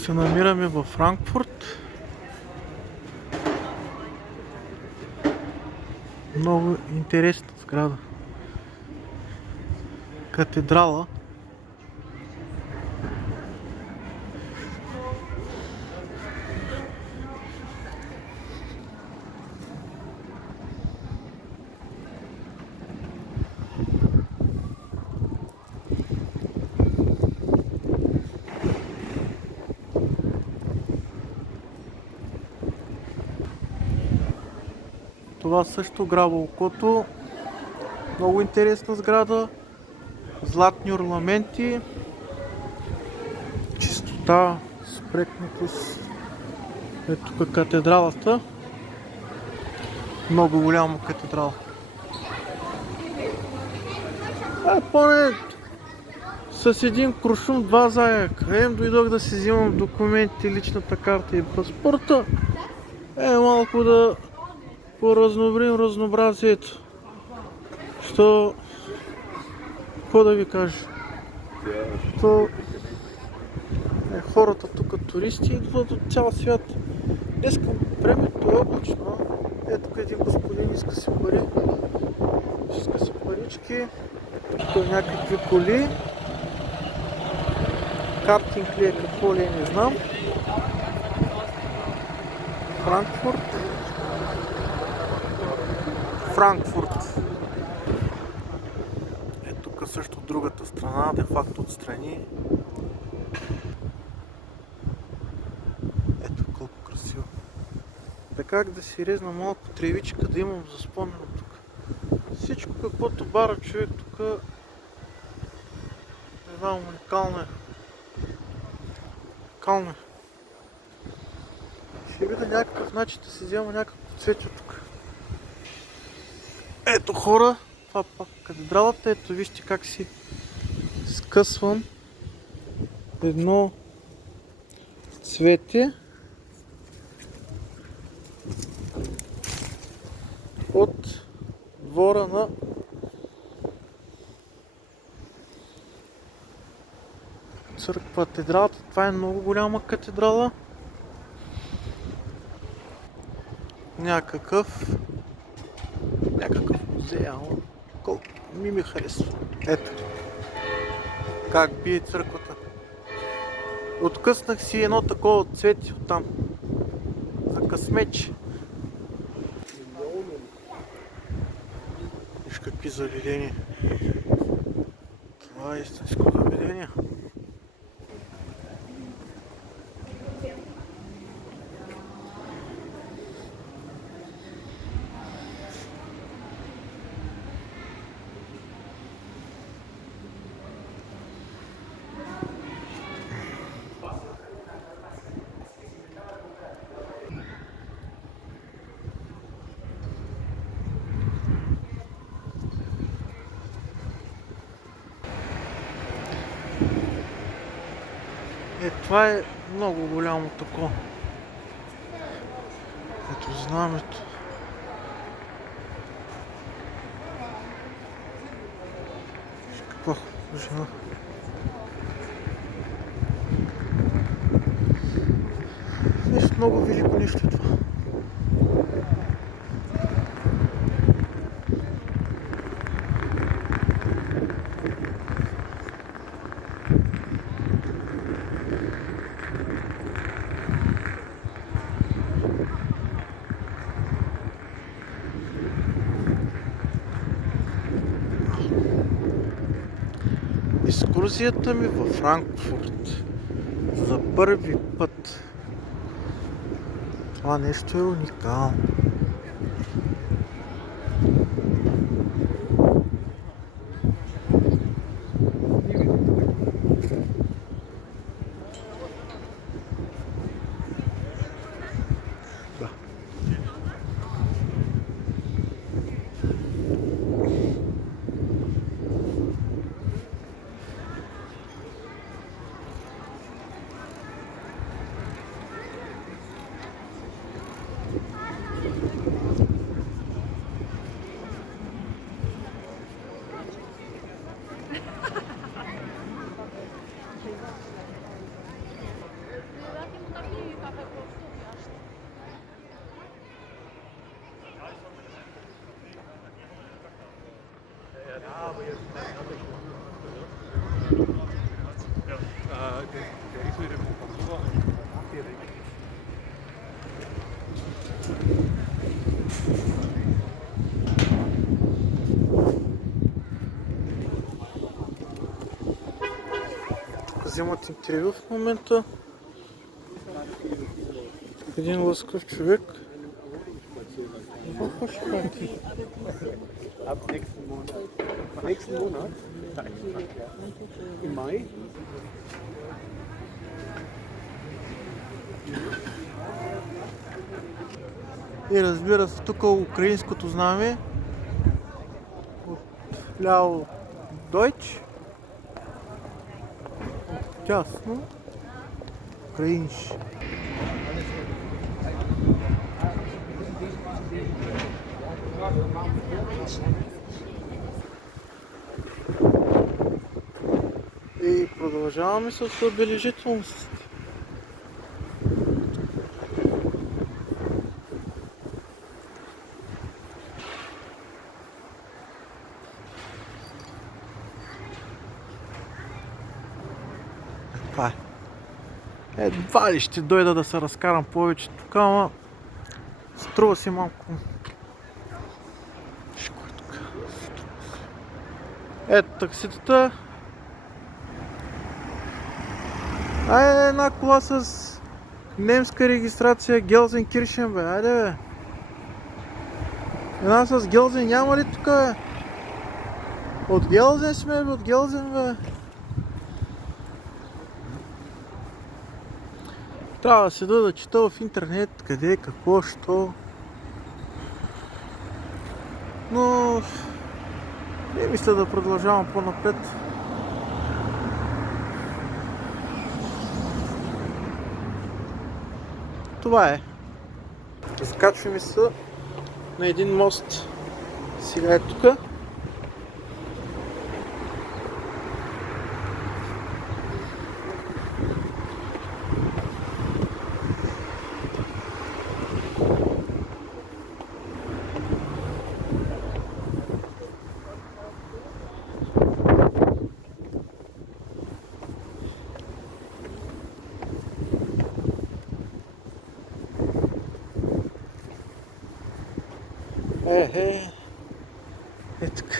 се намираме във Франкфурт. Много интересна сграда. Катедрала. Това също грава окото. Много интересна сграда. Златни орнаменти. Чистота, спретнатост. Ето тук катедралата. Много голяма катедрала. Поне с един куршум, два заяка. Дойдох да си взимам документи, личната карта и паспорта. Малко да поразноврим разнообразието. Какво да ви кажа? Хората тук, туристи, идват от цял свят. Днеска времето е облачно. Тук един господин иска си пари. Иска си парички. Тук някакви коли. Картинг ли е, какво ли е, не знам. Франкфурт. Тук също от другата страна, де факто отстрани. Ето колко красиво. Как да си резна малко тревичка, да имам за спомен от тук. Всичко каквото бара човек тук, не знам, уникално е. Ще видя някакъв начин да си взема някакво цвете тук. Ето хора, това пак катедралата, ето вижте как си скъсвам едно цвете от двора на църква катедралата. Това е много голяма катедрала. Някакъв музей, колко ми харесва. Ето как бие църквата. Откъснах си едно такова цвете оттам. За късмече. Виж какви заведения. Това е истинско заведение. Това е много голямо тако. Ето знамето. Каква жена. Нещо много велико нещо е това. Екскурзията ми във Франкфурт за първи път. Това нещо е уникално. Вземат интервю в момента. Един лъскав човек. Какво ще правите? Ab nächsten Monat, im Mai. И разбира се, тук украинското знаме. Отляво Deutsch. Тясно. Украинш. И продължаваме с забележителност. Това е. Едва ли ще дойда да се разкарам повече тук, ама струва си малко. Ето такситата. Една кола с немска регистрация Гелзенкирхен, бе. Айде, бе. Една с Гелзен няма ли тук, бе? От Гелзен сме, бе, от Гелзен, бе. Трябва да седа да чета в интернет къде, какво, що. Но не мисля да продължавам по-напред. Това е. Изкачваме се на един мост. Сега е тук. Е така.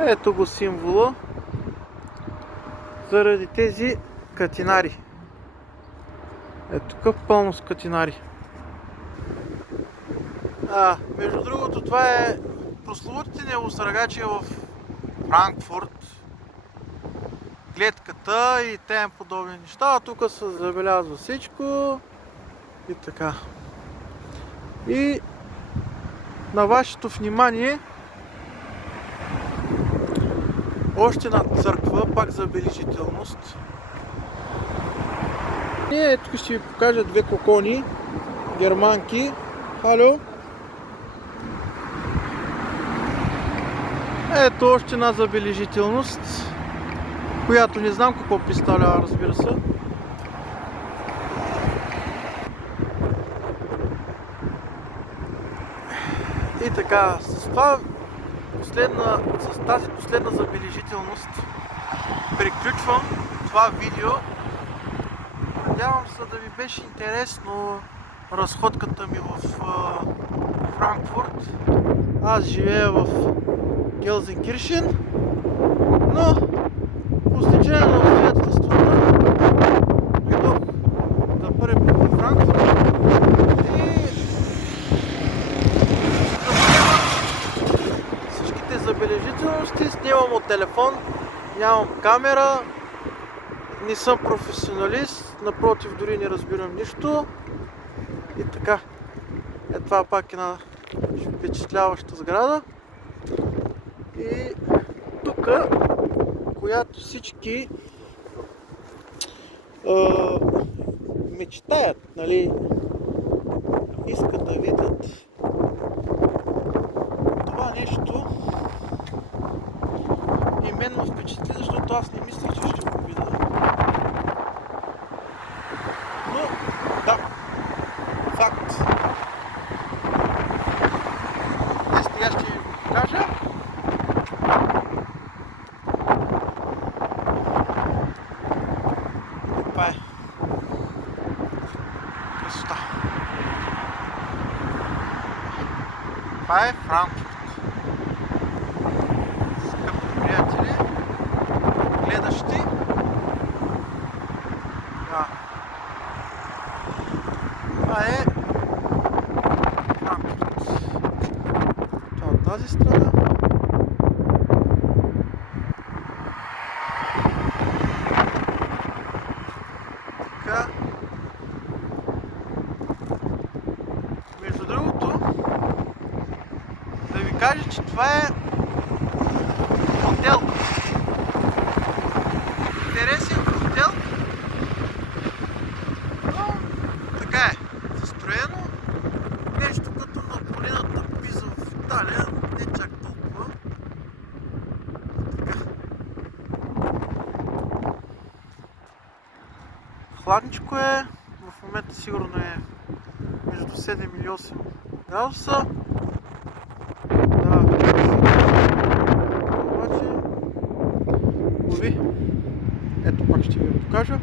Ето го символа заради тези катинари. Ето тук пълно с катинари. Между другото, това е прословутите небосъргачи в Франкфурт. Клетката и тем подобни неща. Тук се забелязва всичко и така. И на вашето внимание още една църква, пак забележителност. И тук ще ви покажа две кокони, германки. Хало! Ето още една забележителност, която не знам какво представлява, разбира се. И така, с тази последна забележителност приключвам това видео. Надявам се да ви беше интересно разходката ми в Франкфурт. Аз живея в Гелзенкирхен, но по стечение на обстоятелствата дойдох за първи път във Франкфурт и всичките забележителности снимам от телефон, нямам камера, не съм професионалист, напротив, дори не разбирам нищо. И така, това пак е една впечатляваща сграда. И тук, която всички мечтаят, нали, искат да видят това нещо. И мен ме впечатли, защото аз не мисля, че ще го видя. Но, да, факт. Сега ще ви покажа. Това е красота. Това е Франкфурт. Скъпи приятели, гледащи. Това е Франкфурт. Това от тази страна. Така. Между другото, да ви кажа, че това е хотел. Интересен хотел. Но така е. Застроено. Нещо като Наполеоновата Пиза в Италия. Не чак толкова. Така. Хладничко е. В момента сигурно е между 7 или 8 градуса. Да, обаче, лови. Ето пак ще ви го покажа.